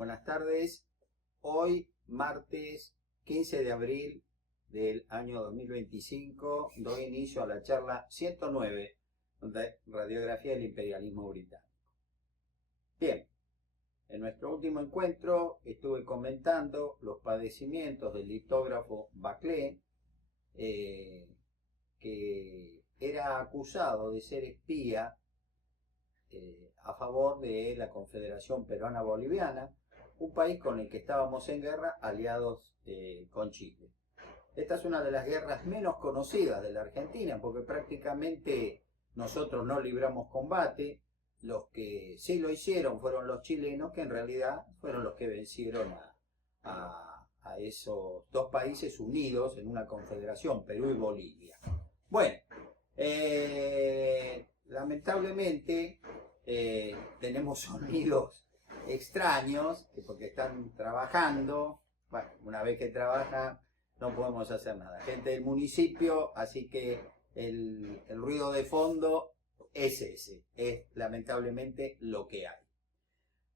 Buenas tardes. Hoy, martes 15 de abril del año 2025, doy inicio a la charla 109 de Radiografía del Imperialismo Británico. Bien, en nuestro último encuentro estuve comentando los padecimientos del litógrafo Baclé, que era acusado de ser espía a favor de la Confederación Peruana Boliviana, un país con el que estábamos en guerra, aliados con Chile. Esta es una de las guerras menos conocidas de la Argentina, porque prácticamente nosotros no libramos combate. Los que sí lo hicieron fueron los chilenos, que en realidad fueron los que vencieron a esos dos países unidos en una confederación, Perú y Bolivia. Bueno, lamentablemente tenemos sonidos extraños, porque están trabajando. Bueno, una vez que trabajan no podemos hacer nada. Gente del municipio, así que el ruido de fondo es ese, es lamentablemente lo que hay.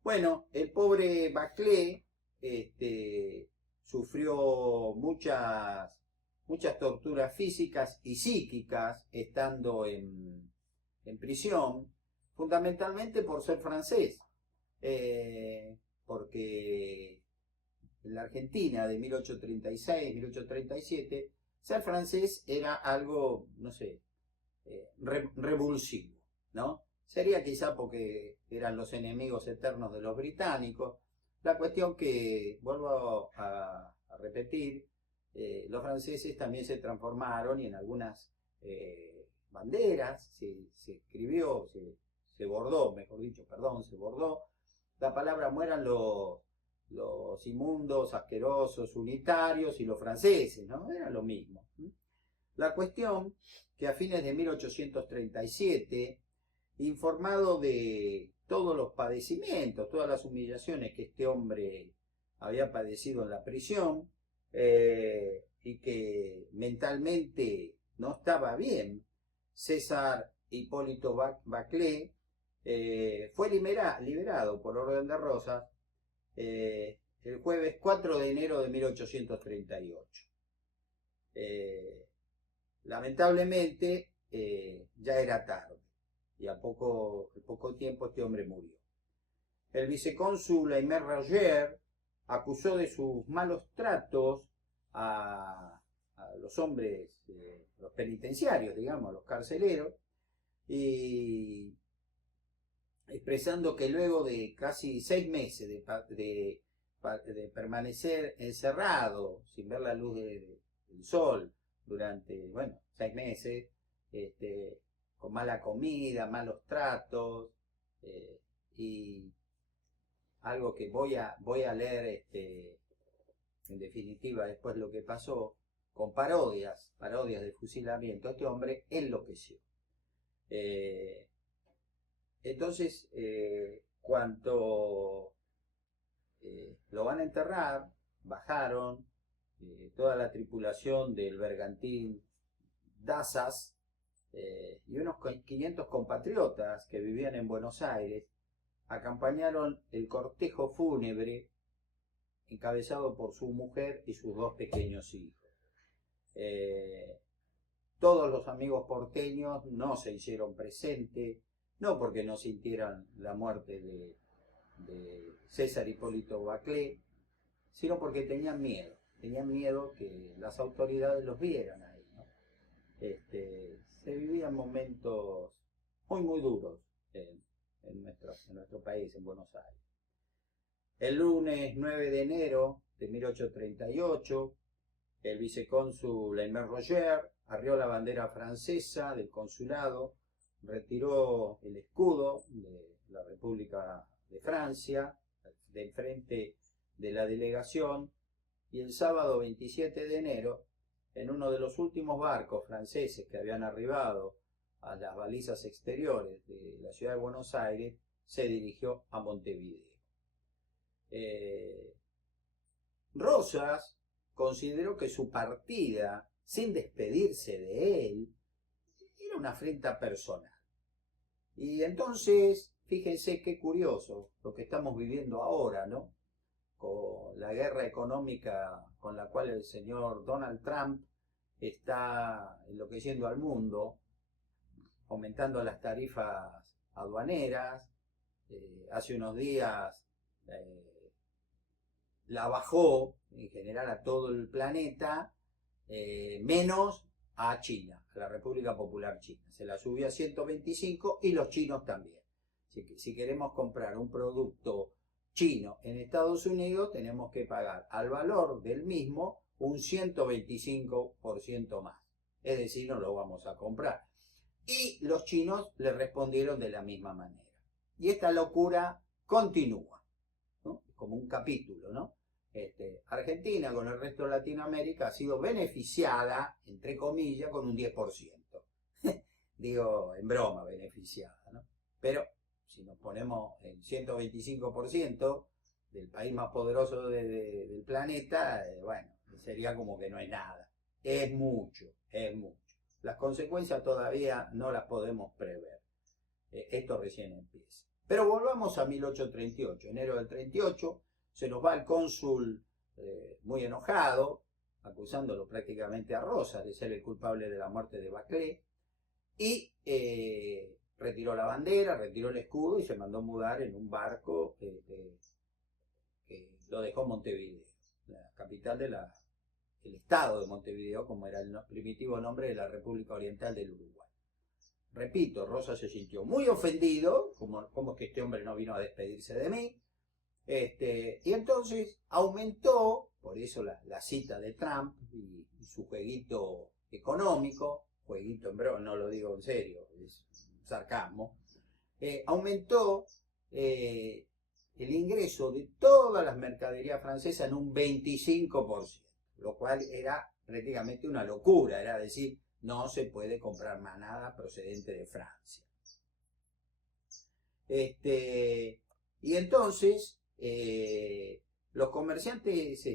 Bueno, el pobre Baclé sufrió muchas torturas físicas y psíquicas estando en prisión, fundamentalmente por ser francés, porque en la Argentina de 1836, 1837, ser francés era algo, no sé, revulsivo, ¿no? Sería quizá porque eran los enemigos eternos de los británicos. La cuestión que, vuelvo a repetir, los franceses también se transformaron y en algunas banderas se escribió, se bordó, mejor dicho, perdón, se bordó la palabra mueran los inmundos, asquerosos, unitarios y los franceses, ¿no? Era lo mismo. La cuestión que a fines de 1837, informado de todos los padecimientos, todas las humillaciones que este hombre había padecido en la prisión, y que mentalmente no estaba bien, César Hipólito Baclé fue liberado por orden de Rosas el jueves 4 de enero de 1838. Lamentablemente ya era tarde y al poco tiempo este hombre murió. El vicecónsul Aimé Roger acusó de sus malos tratos a los hombres, los penitenciarios, digamos, los carceleros, y expresando que luego de casi 6 meses de permanecer encerrado sin ver la luz del sol durante, 6 meses, con mala comida, malos tratos, y algo que voy a leer en definitiva después lo que pasó, con parodias de fusilamiento, este hombre enloqueció. Entonces, cuando lo van a enterrar, bajaron toda la tripulación del bergantín Dassas y unos 500 compatriotas que vivían en Buenos Aires acompañaron el cortejo fúnebre encabezado por su mujer y sus 2 pequeños hijos. Todos los amigos porteños no se hicieron presentes, no porque no sintieran la muerte de César Hipólito Baclé, sino porque tenían miedo que las autoridades los vieran ahí, ¿no? Se vivían momentos muy duros en nuestro país, en Buenos Aires. El lunes 9 de enero de 1838, el vicecónsul Aimé Roger arrió la bandera francesa del consulado, retiró el escudo de la República de Francia de enfrente de la delegación, y el sábado 27 de enero, en uno de los últimos barcos franceses que habían arribado a las balizas exteriores de la ciudad de Buenos Aires, se dirigió a Montevideo. Rosas consideró que su partida, sin despedirse de él, era una afrenta personal. Y entonces, fíjense qué curioso lo que estamos viviendo ahora, ¿no? con la guerra económica con la cual el señor Donald Trump está enloqueciendo al mundo, aumentando las tarifas aduaneras. Hace unos días la bajó en general a todo el planeta, menos a China, a la República Popular China. Se la subió a 125 y los chinos también. Así que si queremos comprar un producto chino en Estados Unidos, tenemos que pagar al valor del mismo un 125% más. Es decir, no lo vamos a comprar. Y los chinos le respondieron de la misma manera. Y esta locura continúa, ¿no? Como un capítulo, ¿no? Argentina con el resto de Latinoamérica ha sido beneficiada, entre comillas, con un 10%. Digo, en broma, beneficiada, ¿no? Pero si nos ponemos en 125% del país más poderoso del planeta, bueno, sería como que no hay nada. Es mucho, es mucho. Las consecuencias todavía no las podemos prever. Esto recién empieza. Pero volvamos a 1838, enero del 38, se nos va el cónsul muy enojado, acusándolo prácticamente a Rosas de ser el culpable de la muerte de Barclay, y retiró la bandera, retiró el escudo y se mandó mudar en un barco que lo dejó en Montevideo, la capital del estado de Montevideo, como era el primitivo nombre de la República Oriental del Uruguay. Repito, Rosas se sintió muy ofendido, como es que este hombre no vino a despedirse de mí, y entonces aumentó, por eso la cita de Trump y su jueguito económico, jueguito en broma, no lo digo en serio, es sarcasmo, aumentó el ingreso de todas las mercaderías francesas en un 25%, lo cual era prácticamente una locura, era decir, no se puede comprar más nada procedente de Francia. Y entonces los comerciantes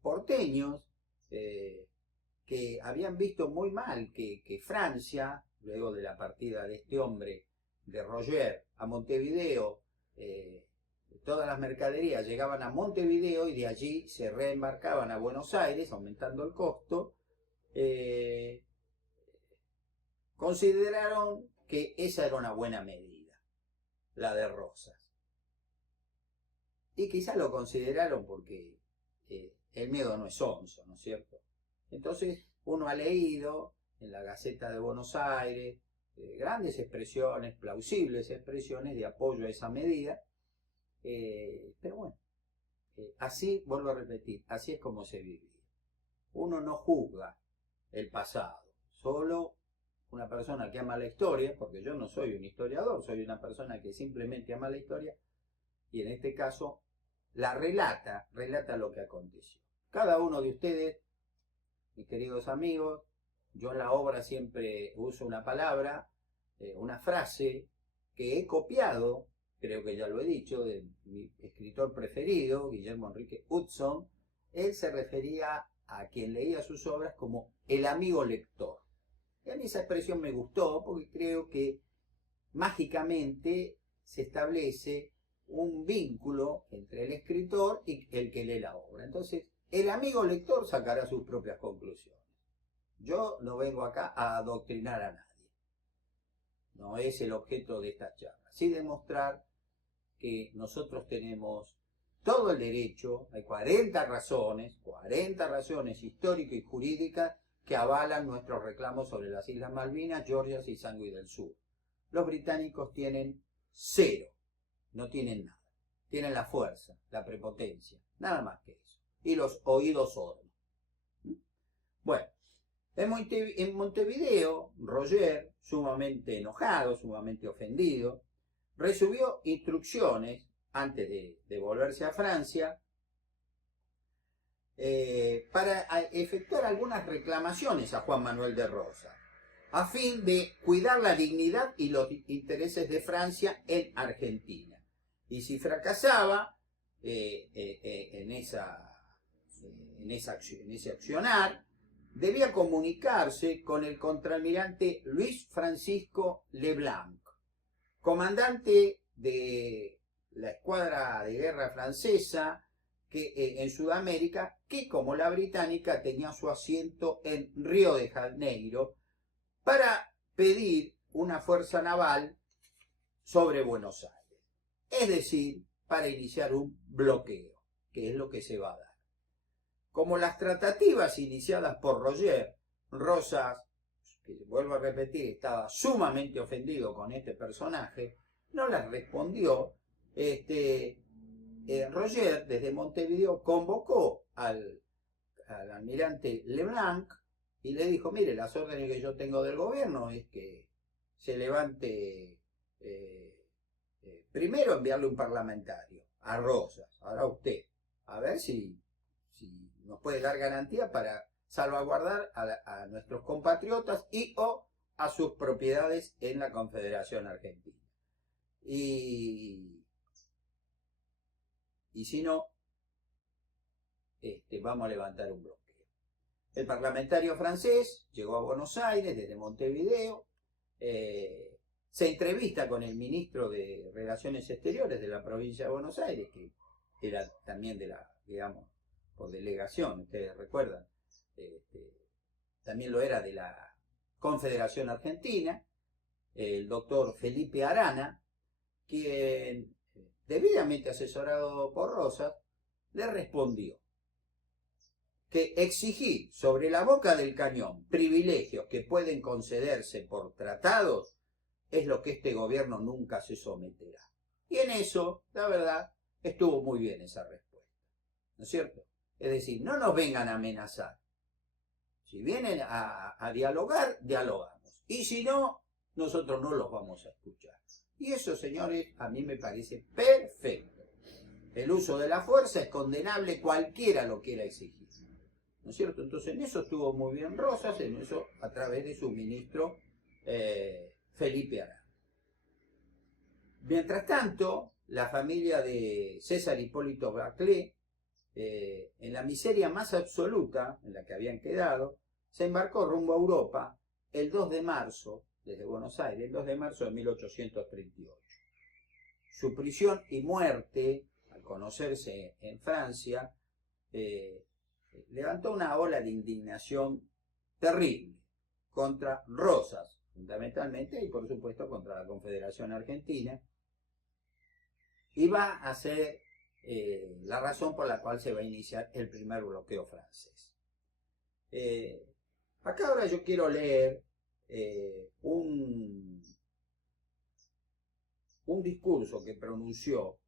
porteños que habían visto muy mal que Francia, luego de la partida de este hombre, de Roger, a Montevideo, todas las mercaderías llegaban a Montevideo y de allí se reembarcaban a Buenos Aires, aumentando el costo, consideraron que esa era una buena medida, la de Rosas. Y quizás lo consideraron porque el miedo no es onzo, ¿no es cierto? Entonces uno ha leído en la Gaceta de Buenos Aires grandes expresiones, plausibles expresiones de apoyo a esa medida, pero bueno, así, vuelvo a repetir, así es como se vivía. Uno no juzga el pasado, solo una persona que ama la historia, porque yo no soy un historiador, soy una persona que simplemente ama la historia, y en este caso la relata lo que aconteció. Cada uno de ustedes, mis queridos amigos, yo en la obra siempre uso una palabra, una frase que he copiado, creo que ya lo he dicho, de mi escritor preferido, Guillermo Enrique Hudson. Él se refería a quien leía sus obras como el amigo lector. Y a mí esa expresión me gustó porque creo que mágicamente se establece un vínculo entre el escritor y el que lee la obra. Entonces, el amigo lector sacará sus propias conclusiones. Yo no vengo acá a adoctrinar a nadie. No es el objeto de esta charla. Sí demostrar que nosotros tenemos todo el derecho, hay 40 razones históricas y jurídicas que avalan nuestros reclamos sobre las Islas Malvinas, Georgias y Sandwich del Sur. Los británicos tienen cero, no tienen nada. Tienen la fuerza, la prepotencia, nada más que eso. Y los oídos sordos. Bueno, en Montevideo, Roger, sumamente enojado, sumamente ofendido, recibió instrucciones, antes de volverse a Francia, para efectuar algunas reclamaciones a Juan Manuel de Rosas, a fin de cuidar la dignidad y los intereses de Francia en Argentina. Y si fracasaba en ese accionar, debía comunicarse con el contraalmirante Luis Francisco Leblanc, comandante de la escuadra de guerra francesa que, en Sudamérica, que como la británica tenía su asiento en Río de Janeiro, para pedir una fuerza naval sobre Buenos Aires. Es decir, para iniciar un bloqueo, que es lo que se va a dar. Como las tratativas iniciadas por Roger, Rosas, que vuelvo a repetir, estaba sumamente ofendido con este personaje, no las respondió. Roger, desde Montevideo, convocó al almirante Leblanc y le dijo, mire, las órdenes que yo tengo del gobierno es que se levante, primero enviarle un parlamentario a Rosas, ahora usted, a ver si nos puede dar garantía para salvaguardar a nuestros compatriotas y o a sus propiedades en la Confederación Argentina. Y si no, vamos a levantar un bloqueo. El parlamentario francés llegó a Buenos Aires desde Montevideo, se entrevista con el ministro de Relaciones Exteriores de la provincia de Buenos Aires, que era también de la, digamos, por delegación, ustedes recuerdan, también lo era de la Confederación Argentina, el doctor Felipe Arana, quien, debidamente asesorado por Rosas, le respondió que exigir sobre la boca del cañón privilegios que pueden concederse por tratados es lo que este gobierno nunca se someterá. Y en eso, la verdad, estuvo muy bien esa respuesta, ¿no es cierto? Es decir, no nos vengan a amenazar. Si vienen a dialogar, dialogamos. Y si no, nosotros no los vamos a escuchar. Y eso, señores, a mí me parece perfecto. El uso de la fuerza es condenable, cualquiera lo quiera exigir, ¿no es cierto? Entonces en eso estuvo muy bien Rosas, en eso a través de su ministro Felipe Arana. Mientras tanto, la familia de César Hipólito Barclay, en la miseria más absoluta en la que habían quedado, se embarcó rumbo a Europa el 2 de marzo, desde Buenos Aires, el 2 de marzo de 1838. Su prisión y muerte, al conocerse en Francia, levantó una ola de indignación terrible contra Rosas, fundamentalmente, y por supuesto contra la Confederación Argentina, y va a ser la razón por la cual se va a iniciar el primer bloqueo francés. Acá ahora yo quiero leer un discurso que pronunció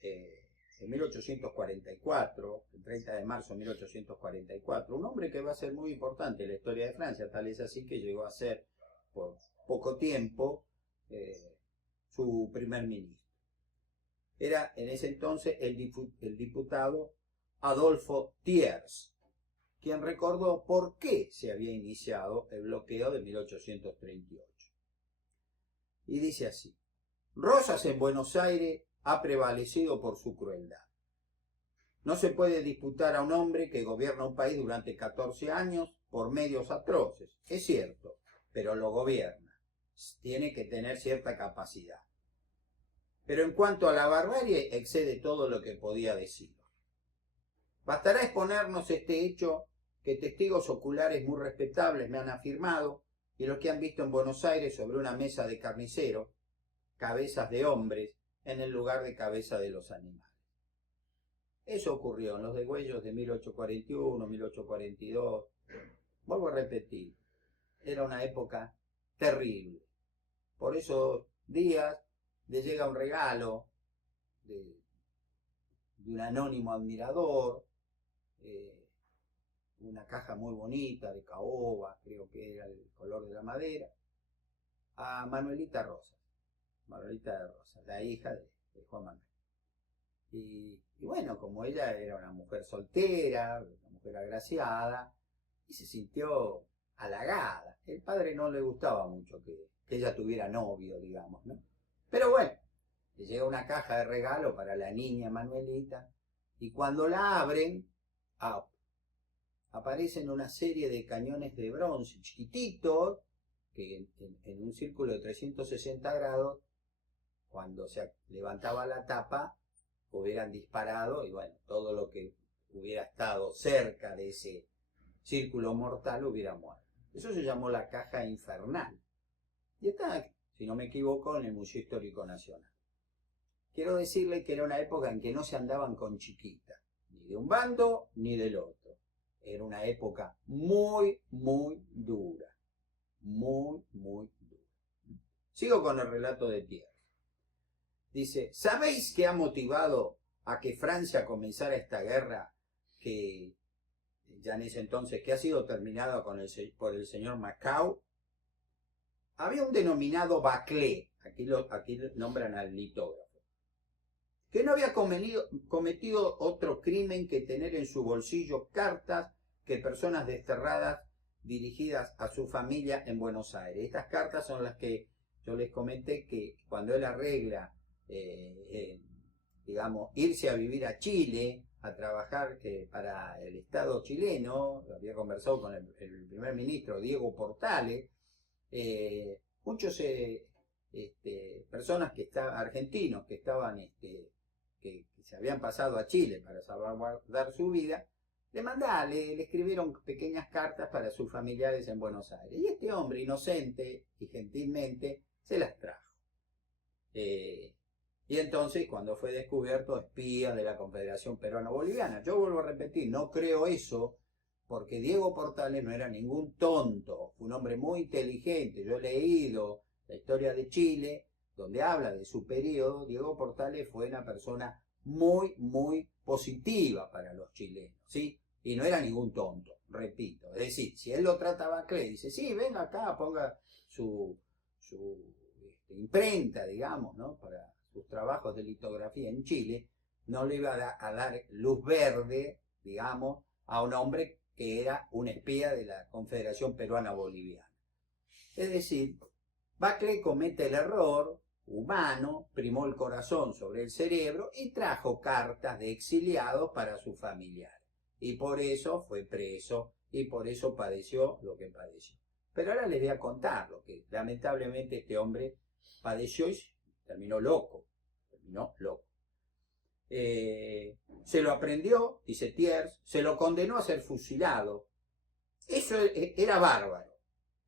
en 1844, el 30 de marzo de 1844, un hombre que va a ser muy importante en la historia de Francia, tal es así que llegó a ser por poco tiempo su primer ministro. Era en ese entonces el diputado Adolfo Thiers, quien recordó por qué se había iniciado el bloqueo de 1838. Y dice así: Rosas en Buenos Aires ha prevalecido por su crueldad. No se puede disputar a un hombre que gobierna un país durante 14 años por medios atroces, es cierto, pero lo gobierna. Tiene que tener cierta capacidad. Pero en cuanto a la barbarie, excede todo lo que podía decir. Bastará exponernos este hecho que testigos oculares muy respetables me han afirmado, y los que han visto en Buenos Aires sobre una mesa de carnicero cabezas de hombres en el lugar de cabeza de los animales. Eso ocurrió en los degüellos de 1841, 1842. Vuelvo a repetir, era una época terrible. Por esos días le llega un regalo de un anónimo admirador, una caja muy bonita de caoba, creo que era el color de la madera, a Manuelita Rosas, la hija de Juan Manuel. Y bueno, como ella era una mujer soltera, una mujer agraciada, y se sintió halagada. El padre no le gustaba mucho que ella tuviera novio, digamos, ¿no? Pero bueno, le llega una caja de regalo para la niña Manuelita, y cuando la abren, aparecen una serie de cañones de bronce chiquititos, que en un círculo de 360 grados cuando se levantaba la tapa, hubieran disparado y bueno, todo lo que hubiera estado cerca de ese círculo mortal hubiera muerto. Eso se llamó la caja infernal. Y está, si no me equivoco, en el Museo Histórico Nacional. Quiero decirle que era una época en que no se andaban con chiquitas, ni de un bando ni del otro. Era una época muy, muy dura. Muy, muy dura. Sigo con el relato de Thiers. Dice, ¿sabéis qué ha motivado a que Francia comenzara esta guerra que ya en ese entonces, que ha sido terminada por el señor Macau? Había un denominado Baclé, aquí nombran al litógrafo, que no había cometido otro crimen que tener en su bolsillo cartas que personas desterradas dirigidas a su familia en Buenos Aires. Estas cartas son las que yo les comenté que cuando él arregla, digamos, irse a vivir a Chile, a trabajar para el Estado chileno, había conversado con el primer ministro Diego Portales, muchos personas argentinos que estaban, que se habían pasado a Chile para salvaguardar su vida, le escribieron pequeñas cartas para sus familiares en Buenos Aires. Y este hombre, inocente y gentilmente, se las trajo. Y entonces, cuando fue descubierto, espía de la Confederación Peruano-Boliviana. Yo vuelvo a repetir, no creo eso, porque Diego Portales no era ningún tonto, fue un hombre muy inteligente. Yo he leído la historia de Chile, donde habla de su periodo. Diego Portales fue una persona muy, muy positiva para los chilenos, ¿sí? Y no era ningún tonto, repito. Es decir, si él lo trataba a Clay, dice, sí, venga acá, ponga su imprenta, digamos, ¿no? Para sus trabajos de litografía en Chile, no le iba a dar luz verde, digamos, a un hombre que era un espía de la Confederación Peruana-Boliviana. Es decir, Baclé comete el error humano, primó el corazón sobre el cerebro y trajo cartas de exiliados para sus familiares. Y por eso fue preso y por eso padeció lo que padeció. Pero ahora les voy a contar lo que lamentablemente este hombre padeció y terminó loco. Se lo aprendió, dice Thiers, se lo condenó a ser fusilado. Eso era bárbaro,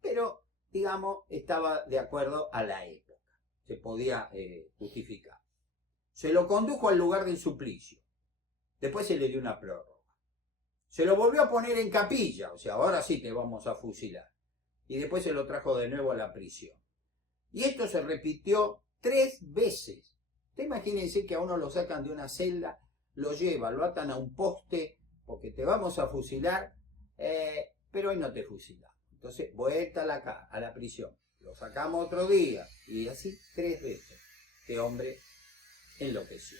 pero, digamos, estaba de acuerdo a la época. Se podía justificar. Se lo condujo al lugar del suplicio. Después se le dio una prórroga. Se lo volvió a poner en capilla, o sea, ahora sí te vamos a fusilar. Y después se lo trajo de nuevo a la prisión. Y esto se repitió 3 veces. Usted imagínense que a uno lo sacan de una celda, lo llevan, lo atan a un poste, porque te vamos a fusilar, pero hoy no te fusilamos. Entonces, vuelta a la prisión. Lo sacamos otro día. Y así 3 veces. Este hombre enloqueció.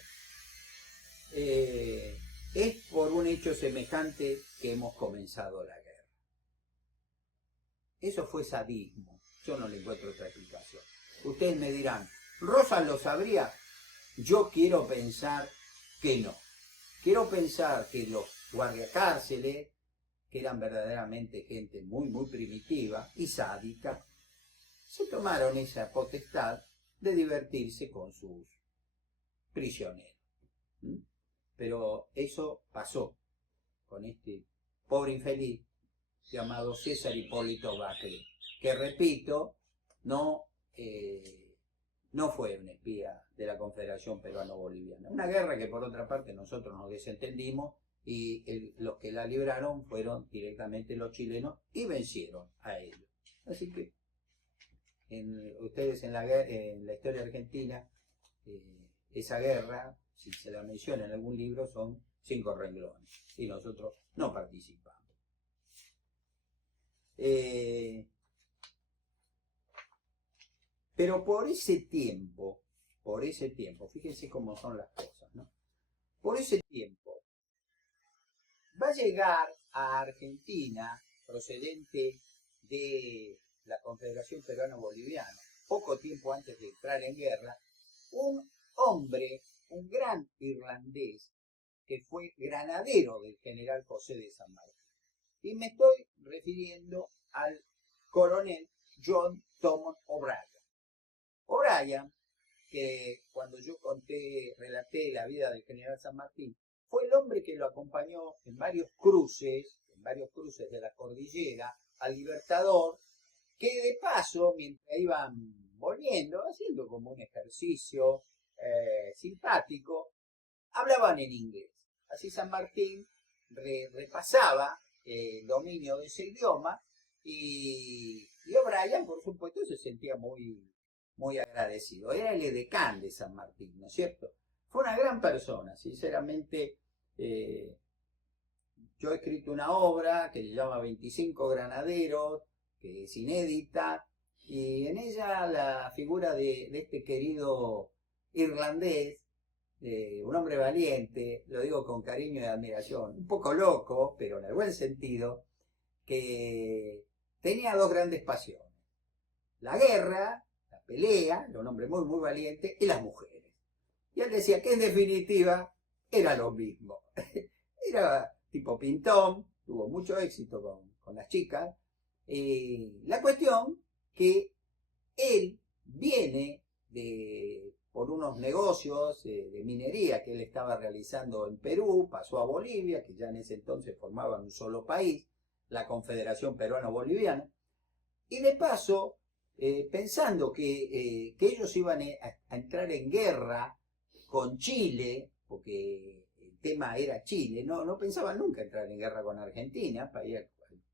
Es por un hecho semejante que hemos comenzado la guerra. Eso fue sadismo. Yo no le encuentro otra explicación. Ustedes me dirán, ¿Rosas lo sabría? Yo quiero pensar que no. Quiero pensar que los guardiacárceles, que eran verdaderamente gente muy, muy primitiva y sádica, se tomaron esa potestad de divertirse con sus prisioneros. Pero eso pasó con este pobre infeliz llamado César Hipólito Baclé, que repito, no fue un espía de la Confederación Peruano-Boliviana. Una guerra que por otra parte nosotros nos desentendimos y los que la libraron fueron directamente los chilenos y vencieron a ellos. Así que ustedes en la historia argentina, esa guerra, si se la menciona en algún libro, son 5 renglones y nosotros no participamos. Pero por ese tiempo, fíjense cómo son las cosas, ¿no? Por ese tiempo va a llegar a Argentina, procedente de la Confederación Peruano-Boliviana, poco tiempo antes de entrar en guerra, un hombre, un gran irlandés, que fue granadero del general José de San Martín. Y me estoy refiriendo al coronel John Thomas O'Brien. O'Brien, que cuando yo relaté la vida del general San Martín, fue el hombre que lo acompañó en varios cruces de la cordillera, al Libertador, que de paso, mientras iban volviendo, haciendo como un ejercicio simpático, hablaban en inglés. Así San Martín repasaba el dominio de ese idioma y O'Brien, por supuesto, se sentía muy agradecido. Era el edecán de San Martín, ¿no es cierto? Fue una gran persona, sinceramente. Yo he escrito una obra que se llama 25 granaderos, que es inédita, y en ella la figura de este querido irlandés, un hombre valiente, lo digo con cariño y admiración, un poco loco, pero en el buen sentido, que tenía dos grandes pasiones: la guerra, la pelea, era un hombre muy valiente, y las mujeres. Y él decía que en definitiva era lo mismo. Era tipo pintón, tuvo mucho éxito con las chicas. La cuestión que él viene por unos negocios de minería que él estaba realizando en Perú, pasó a Bolivia, que ya en ese entonces formaban un solo país, la Confederación Peruano-Boliviana, y de paso, pensando que ellos iban a entrar en guerra con Chile, porque el tema era Chile, no pensaban nunca entrar en guerra con Argentina, país al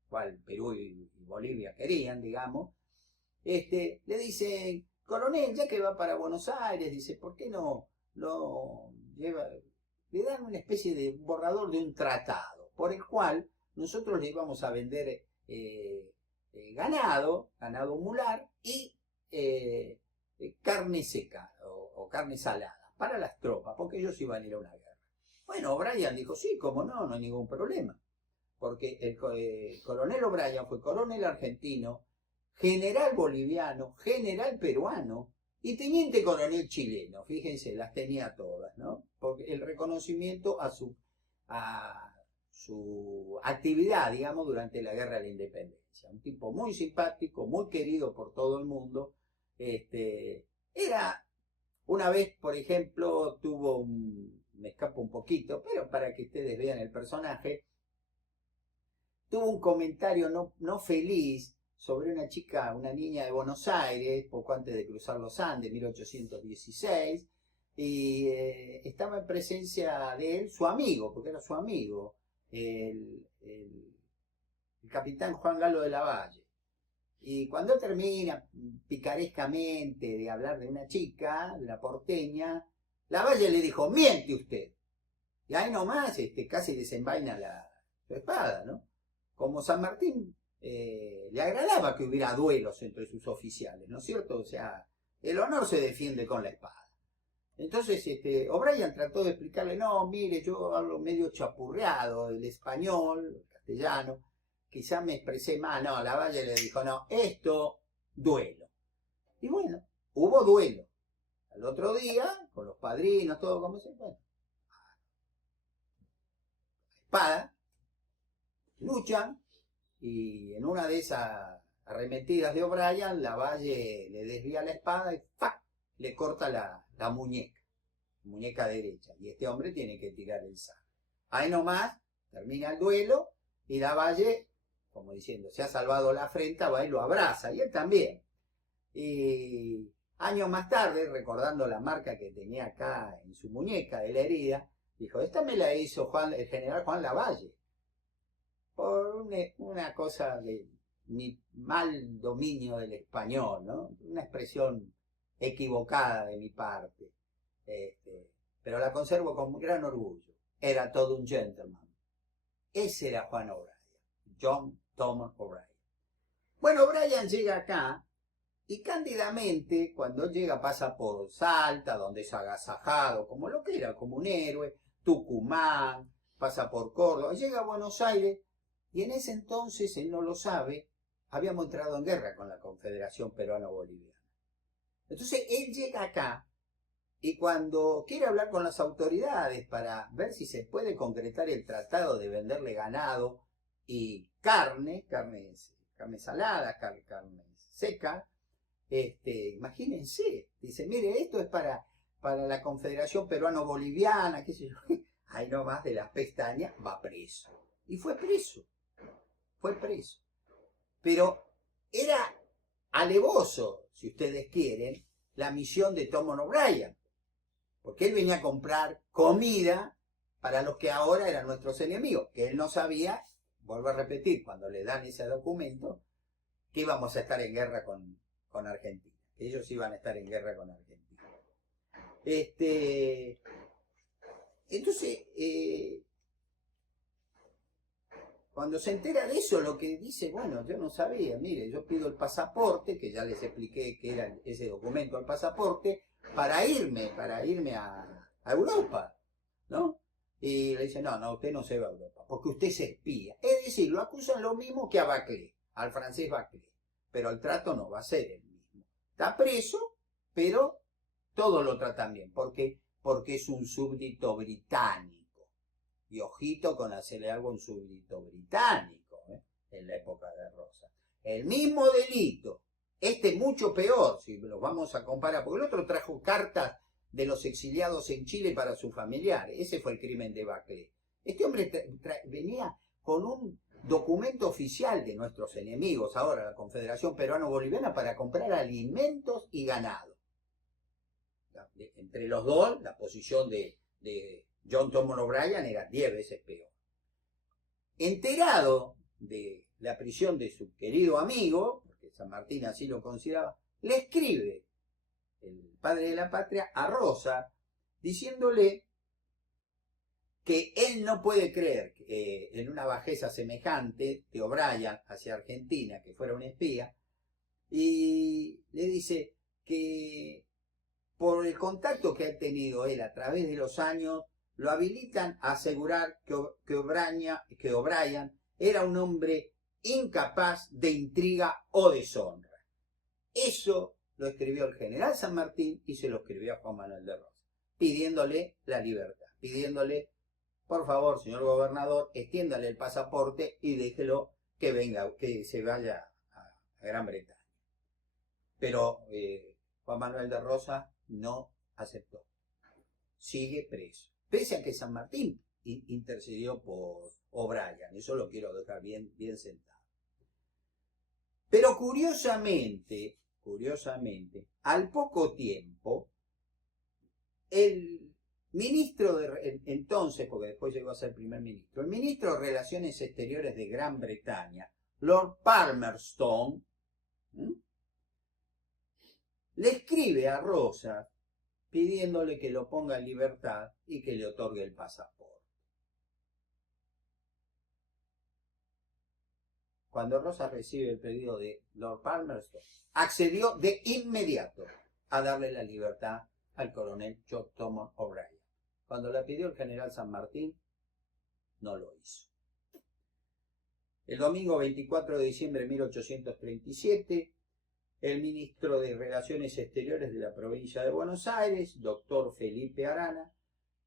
cual Perú y Bolivia querían, digamos. Le dicen: coronel, ya que va para Buenos Aires, dice, ¿por qué no lleva? Le dan una especie de borrador de un tratado, por el cual nosotros le íbamos a vender ganado mular y carne seca o carne salada para las tropas, porque ellos iban a ir a una guerra. Bueno, O'Brien dijo: sí, como no hay ningún problema, porque el coronel O'Brien fue coronel argentino, general boliviano, general peruano y teniente coronel chileno. Fíjense, las tenía todas, ¿no? Porque el reconocimiento a su actividad, digamos, durante la Guerra de la Independencia. Un tipo muy simpático, muy querido por todo el mundo. Era, una vez, por ejemplo, me escapo un poquito, pero para que ustedes vean el personaje, tuvo un comentario no feliz sobre una chica, una niña de Buenos Aires, poco antes de cruzar los Andes, 1816, y estaba en presencia de él su amigo, porque era su amigo, el capitán Juan Galo de la Valle. Y cuando termina picarescamente de hablar de una chica, de una porteña, la Valle le dijo: miente usted. Y ahí nomás casi desenvaina su espada, ¿no? Como San Martín le agradaba que hubiera duelos entre sus oficiales, ¿no es cierto? O sea, el honor se defiende con la espada. Entonces, O'Brien trató de explicarle: no, mire, yo hablo medio chapurreado el español, el castellano, quizá me expresé mal. No, la Valle le dijo: no, esto, duelo. Y bueno, hubo duelo. Al otro día, con los padrinos, todo como se fue. Espada, luchan, y en una de esas arremetidas de O'Brien, la Valle le desvía la espada y ¡fac!, le corta la muñeca derecha, y este hombre tiene que tirar el sable. Ahí nomás termina el duelo y la Valle, como diciendo, se ha salvado la afrenta, va y lo abraza, y él también. Y años más tarde, recordando la marca que tenía acá en su muñeca de la herida, dijo: esta me la hizo el general Juan Lavalle, por una cosa de mi mal dominio del español, ¿no? Una expresión equivocada de mi parte, pero la conservo con gran orgullo. Era todo un gentleman. Ese era Juan O'Brien, John Thomas O'Brien. Bueno, O'Brien llega acá y cándidamente, cuando llega, pasa por Salta, donde es agasajado como lo que era, como un héroe, Tucumán, pasa por Córdoba, llega a Buenos Aires. Y en ese entonces, él no lo sabe, habíamos entrado en guerra con la Confederación Peruano-Boliviana. Entonces él llega acá y cuando quiere hablar con las autoridades para ver si se puede concretar el tratado de venderle ganado y carne salada, carne seca, Imagínense, dice, mire, esto es para la Confederación Peruano-Boliviana, qué sé yo. Ahí nomás de las pestañas va preso. Y fue preso. Pero era alevoso, si ustedes quieren, la misión de Thomson O'Brien. Porque él venía a comprar comida para los que ahora eran nuestros enemigos. Que él no sabía, vuelvo a repetir, cuando le dan ese documento, que íbamos a estar en guerra con Argentina. Que ellos iban a estar en guerra con Argentina. Entonces, cuando se entera de eso, lo que dice, bueno, yo no sabía, mire, yo pido el pasaporte, que ya les expliqué que era ese documento, el pasaporte, para irme a Europa, ¿no? Y le dicen, no, usted no se va a Europa, porque usted es espía. Es decir, lo acusan lo mismo que a Baclé, al francés Baclé, pero el trato no va a ser el mismo. Está preso, pero todo lo tratan bien, porque es un súbdito británico. Y ojito con hacerle algo a un súbdito británico, en la época de Rosa. El mismo delito, mucho peor, si los vamos a comparar, porque el otro trajo cartas de los exiliados en Chile para sus familiares. Ese fue el crimen de Baclé. Este hombre venía con un documento oficial de nuestros enemigos, ahora la Confederación Peruano-Boliviana, para comprar alimentos y ganado. Entre los dos, la posición de John Thomson O'Brien era 10 veces peor. Enterado de la prisión de su querido amigo, porque San Martín así lo consideraba, le escribe el padre de la patria a Rosa, diciéndole que él no puede creer en una bajeza semejante de O'Brien hacia Argentina, que fuera un espía, y le dice que por el contacto que ha tenido él a través de los años, lo habilitan a asegurar que O'Brien era un hombre incapaz de intriga o deshonra. Eso lo escribió el general San Martín y se lo escribió a Juan Manuel de Rosas, pidiéndole la libertad, pidiéndole, por favor, señor gobernador, extiéndale el pasaporte y déjelo que venga, que se vaya a Gran Bretaña. Pero Juan Manuel de Rosas no aceptó. Sigue preso. Pese a que San Martín intercedió por O'Brien. Eso lo quiero dejar bien sentado. Pero curiosamente, al poco tiempo, el ministro entonces, porque después llegó a ser primer ministro, el ministro de Relaciones Exteriores de Gran Bretaña, Lord Palmerston, le escribe a Rosa pidiéndole que lo ponga en libertad y que le otorgue el pasaporte. Cuando Rosa recibe el pedido de Lord Palmerston, accedió de inmediato a darle la libertad al coronel John Thomson O'Brien. Cuando la pidió el general San Martín, no lo hizo. El domingo 24 de diciembre de 1837, el ministro de Relaciones Exteriores de la provincia de Buenos Aires, doctor Felipe Arana,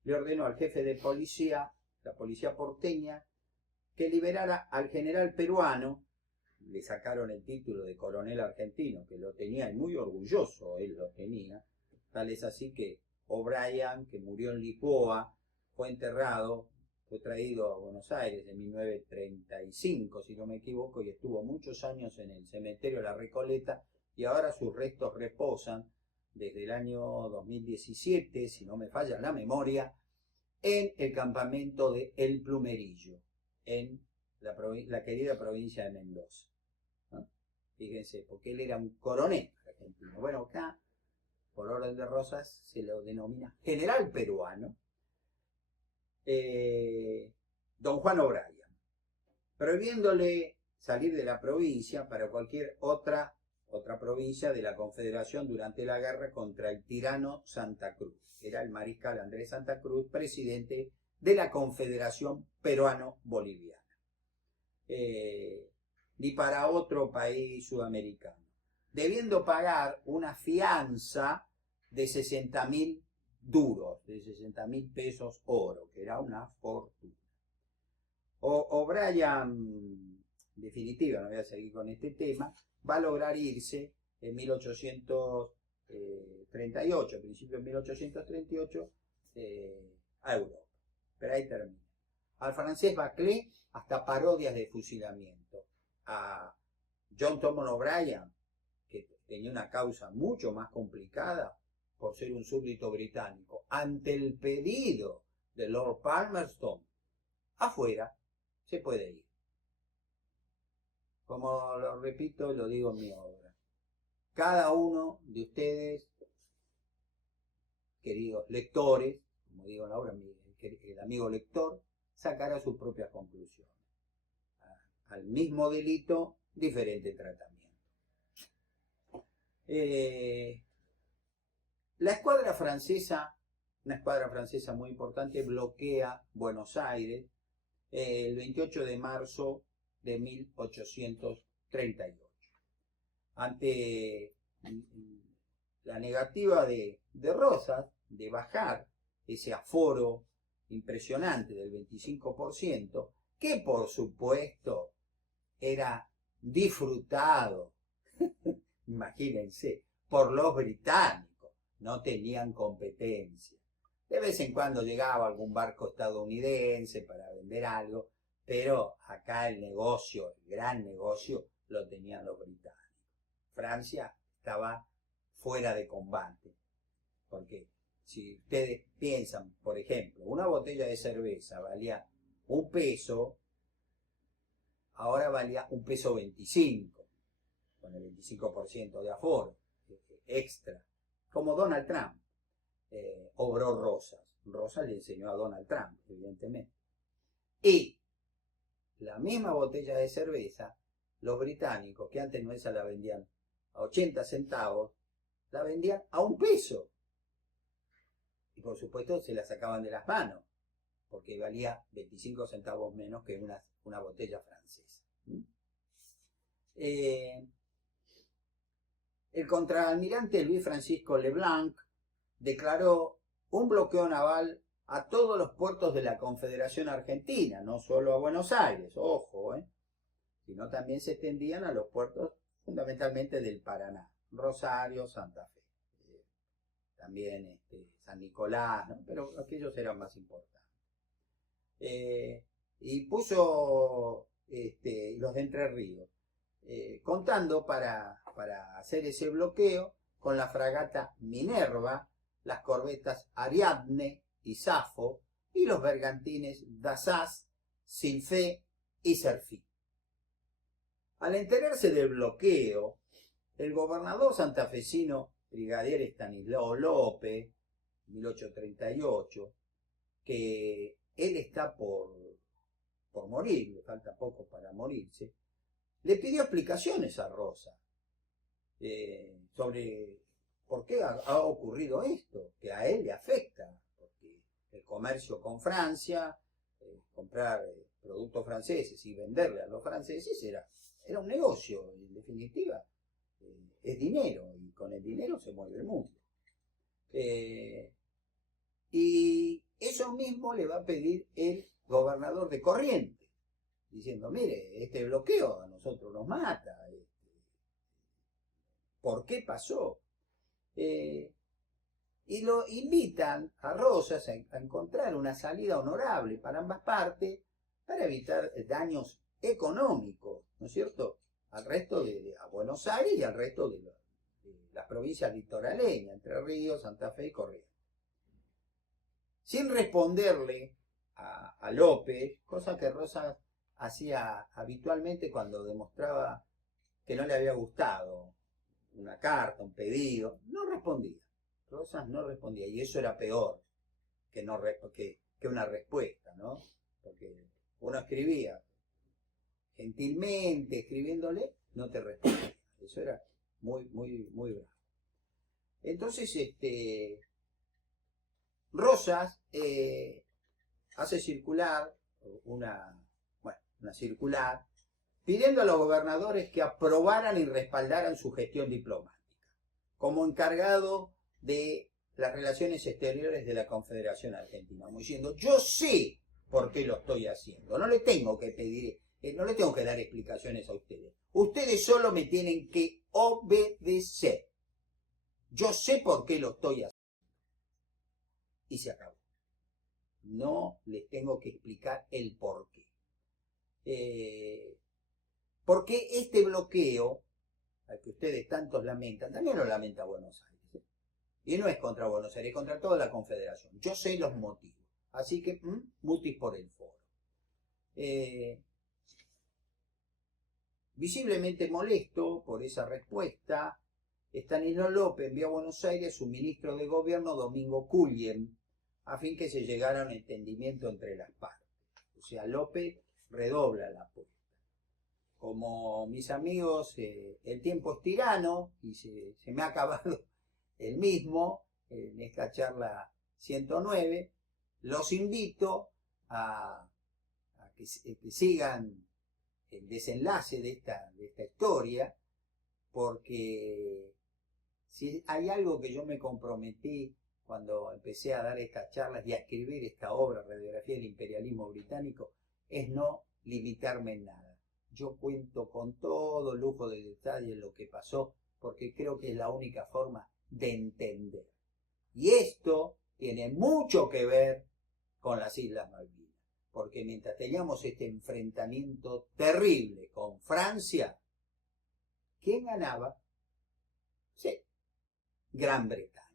le ordenó al jefe de policía, la policía porteña, que liberara al general peruano. Le sacaron el título de coronel argentino, que lo tenía y muy orgulloso él lo tenía. Tal es así que O'Brien, que murió en Lisboa, fue enterrado, fue traído a Buenos Aires en 1935, si no me equivoco, y estuvo muchos años en el cementerio de La Recoleta, y ahora sus restos reposan desde el año 2017, si no me falla la memoria, en el campamento de El Plumerillo, en la querida provincia de Mendoza. ¿No? Fíjense, porque él era un coronel argentino. Bueno, acá, por orden de Rosas, se lo denomina general peruano, don Juan O'Brien, prohibiéndole salir de la provincia para cualquier otra provincia de la Confederación durante la guerra contra el tirano Santa Cruz. Era el mariscal Andrés Santa Cruz, presidente de la Confederación Peruano-Boliviana. Ni para otro país sudamericano, debiendo pagar una fianza de 60.000 duros, de 60.000 pesos oro, que era una fortuna. O'Brien, en definitiva, no voy a seguir con este tema, va a lograr irse en 1838, principio de 1838, a Europa. Pero ahí termina. Al francés Barclay hasta parodias de fusilamiento. A John Thomas O'Brien, que tenía una causa mucho más complicada por ser un súbdito británico, ante el pedido de Lord Palmerston, afuera se puede ir. Como lo repito, lo digo en mi obra. Cada uno de ustedes, queridos lectores, como digo en la obra, el amigo lector, sacará sus propias conclusiones. Al mismo delito, diferente tratamiento. La escuadra francesa, una escuadra francesa muy importante, bloquea Buenos Aires el 28 de marzo de 1838. Ante la negativa de Rosas de bajar ese aforo impresionante del 25%, que por supuesto era disfrutado, imagínense, por los británicos, no tenían competencia. De vez en cuando llegaba algún barco estadounidense para vender algo, pero acá el negocio, el gran negocio, lo tenían los británicos. Francia estaba fuera de combate, porque si ustedes piensan, por ejemplo, una botella de cerveza valía $1, ahora valía $1.25, con el 25% de aforo extra, como Donald Trump. Obró Rosas. Rosas le enseñó a Donald Trump, evidentemente. Y la misma botella de cerveza, los británicos, que antes no esa la vendían a 80 centavos, la vendían a $1. Y por supuesto se la sacaban de las manos, porque valía 25 centavos menos que una botella francesa. El contraalmirante Luis Francisco Leblanc declaró un bloqueo naval a todos los puertos de la Confederación Argentina, no solo a Buenos Aires, ojo, sino también se extendían a los puertos fundamentalmente del Paraná, Rosario, Santa Fe, también San Nicolás, ¿no? Pero aquellos eran más importantes. Y puso los de Entre Ríos, contando para hacer ese bloqueo con la fragata Minerva, las corbetas Ariadne y Safo, y los bergantines Dassas, Silfé y Serfí. Al enterarse del bloqueo, el gobernador santafesino, brigadier Estanislao López, 1838, que él está por morir, le falta poco para morirse, le pidió explicaciones a Rosa sobre por qué ha ocurrido esto, que a él le afecta, porque el comercio con Francia, comprar productos franceses y venderle a los franceses era un negocio, en definitiva, es dinero, y con el dinero se mueve el mundo. Y eso mismo le va a pedir el gobernador de Corrientes, diciendo, mire, este bloqueo a nosotros nos mata, ¿por qué pasó? Y lo invitan a Rosas a encontrar una salida honorable para ambas partes, para evitar daños económicos, ¿no es cierto?, al resto a Buenos Aires y al resto de las provincias litoraleñas, Entre Ríos, Santa Fe y Corrientes. Sin responderle a López, cosa que Rosas hacía habitualmente cuando demostraba que no le había gustado una carta, un pedido, no respondía. Rosas no respondía, y eso era peor que una respuesta, ¿no? Porque uno escribía gentilmente, escribiéndole, no te respondía. Eso era muy, muy, muy grave. Entonces, Rosas hace circular una circular pidiendo a los gobernadores que aprobaran y respaldaran su gestión diplomática, como encargado de las relaciones exteriores de la Confederación Argentina, como diciendo, yo sé por qué lo estoy haciendo, no le tengo que pedir no le tengo que dar explicaciones a ustedes. Ustedes solo me tienen que obedecer. Yo sé por qué lo estoy haciendo. Y se acabó. No les tengo que explicar el por qué. Porque este bloqueo, al que ustedes tantos lamentan, también lo lamenta Buenos Aires. Y no es contra Buenos Aires, es contra toda la Confederación. Yo sé los motivos. Así que, mutis por el foro. Visiblemente molesto por esa respuesta, Estanislao López envió a Buenos Aires a su ministro de gobierno, Domingo Cullen, a fin que se llegara a un entendimiento entre las partes. O sea, López redobla la apuesta. Como mis amigos, el tiempo es tirano y se me ha acabado el mismo en esta charla 109, los invito a que sigan el desenlace de esta historia, porque si hay algo que yo me comprometí cuando empecé a dar estas charlas y a escribir esta obra, Radiografía del Imperialismo Británico, es no limitarme en nada. Yo cuento con todo lujo de detalle lo que pasó, porque creo que es la única forma de entender. Y esto tiene mucho que ver con las Islas Malvinas. Porque mientras teníamos este enfrentamiento terrible con Francia, ¿quién ganaba? Sí, Gran Bretaña.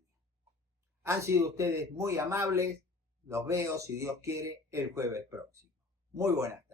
Han sido ustedes muy amables, los veo, si Dios quiere, el jueves próximo. Muy buenas tardes.